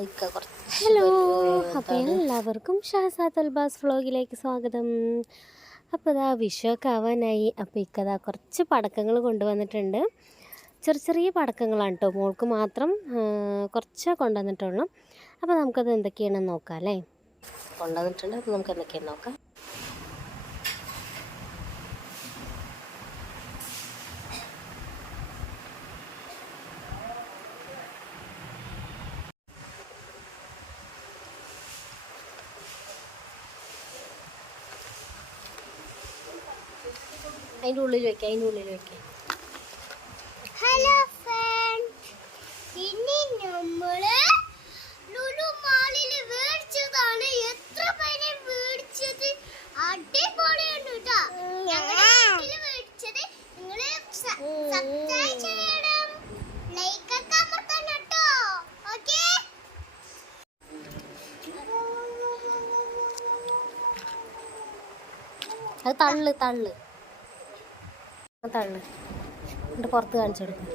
Hello അപ്പോൾ എല്ലാവർക്കും ഷഹസാദ് അൽബാസ് വ്ളോഗിലേക്ക് സ്വാഗതം. അപ്പോൾ ഇതാ വിഷുവൊക്കെ ആവാനായി. അപ്പോൾ ഇക്കതാ കുറച്ച് പടക്കങ്ങൾ കൊണ്ടുവന്നിട്ടുണ്ട്. ചെറിയ ചെറിയ പടക്കങ്ങളാണ് കേട്ടോ മോൾക്ക് മാത്രം കുറച്ച് കൊണ്ടുവന്നിട്ടുള്ളൂ. അപ്പോൾ നമുക്കത് എന്തൊക്കെയാണെന്ന് നോക്കാം അല്ലേ? കൊണ്ടുവന്നിട്ടുണ്ട്. അപ്പോൾ നമുക്ക് എന്തൊക്കെയാണെന്ന് നോക്കാം. അതിന്റെ ഉള്ളിൽ വയ്ക്കാം അതിന്റെ ഉള്ളിൽ വയ്ക്കാം ഹലോ ഫ്രണ്ട്സ് ഇനി നമ്മൾ ലുലു മാളിൽ മേടിച്ചതാണ്. എത്ര പേരെ മേടിച്ചത്? കേട്ടോ മേടിച്ചത് സബ്സ്ക്രൈബ് ചെയ്യണം. ലൈക്ക് ഒക്കെ അമർത്തണം കേട്ടോ ഓക്കേ അത് തള്ളു തള്ളു. തള്ളു എന്നിട്ട് പുറത്ത് കാണിച്ചു കൊടുക്കും.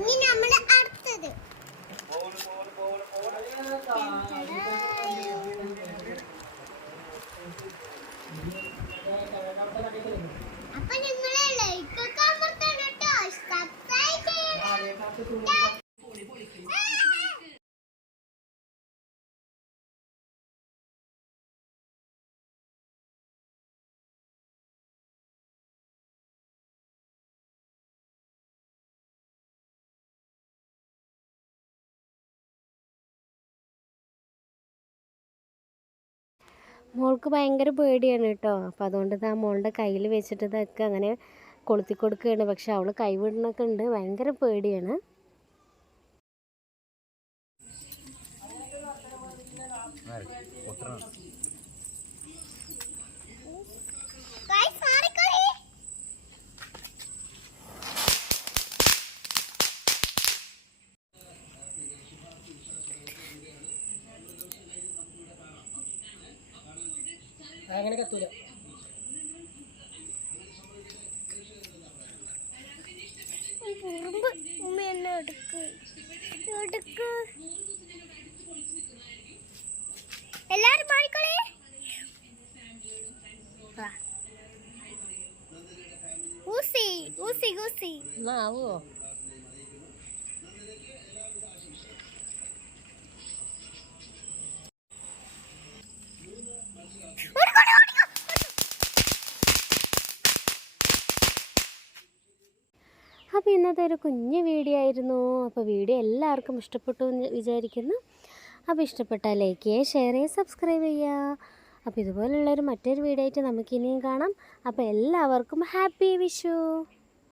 ഇനി നമ്മൾ അടുത്തത്. അപ്പൊ നിങ്ങളെ ലൈക്ക് ഒക്കെ അമർത്തണം കേട്ടോ സബ്സ്ക്രൈബ് ചെയ്യണം മോൾക്ക് ഭയങ്കര പേടിയാണ് കേട്ടോ. അപ്പോൾ അതുകൊണ്ട് ആ മോളുടെ കയ്യിൽ വെച്ചിട്ട് ഇതൊക്കെ അങ്ങനെ കൊളുത്തി കൊടുക്കുകയാണ് പക്ഷെ അവൾ കൈവിടണൊക്കെ ഉണ്ട്. ഭയങ്കര പേടിയാണ്. അങ്ങനെ കത്തൂല ഉമ്മ എന്നെ എടുക്ക് എടുക്ക് ഊസി ഊസി ഊസി ആവോ അപ്പോൾ ഇന്നത്തെ ഒരു കുഞ്ഞു വീഡിയോ ആയിരുന്നു. അപ്പോൾ വീഡിയോ എല്ലാവർക്കും ഇഷ്ടപ്പെട്ടു എന്ന് വിചാരിക്കുന്നു. അപ്പോൾ ഇഷ്ടപ്പെട്ടാൽ ലൈക്ക് ചെയ്യുക ഷെയർ ചെയ്യുക സബ്സ്ക്രൈബ് ചെയ്യുക. അപ്പോൾ ഇതുപോലുള്ളൊരു മറ്റൊരു വീഡിയോ ആയിട്ട് നമുക്കിനിയും കാണാം. അപ്പോൾ എല്ലാവർക്കും ഹാപ്പി വിഷു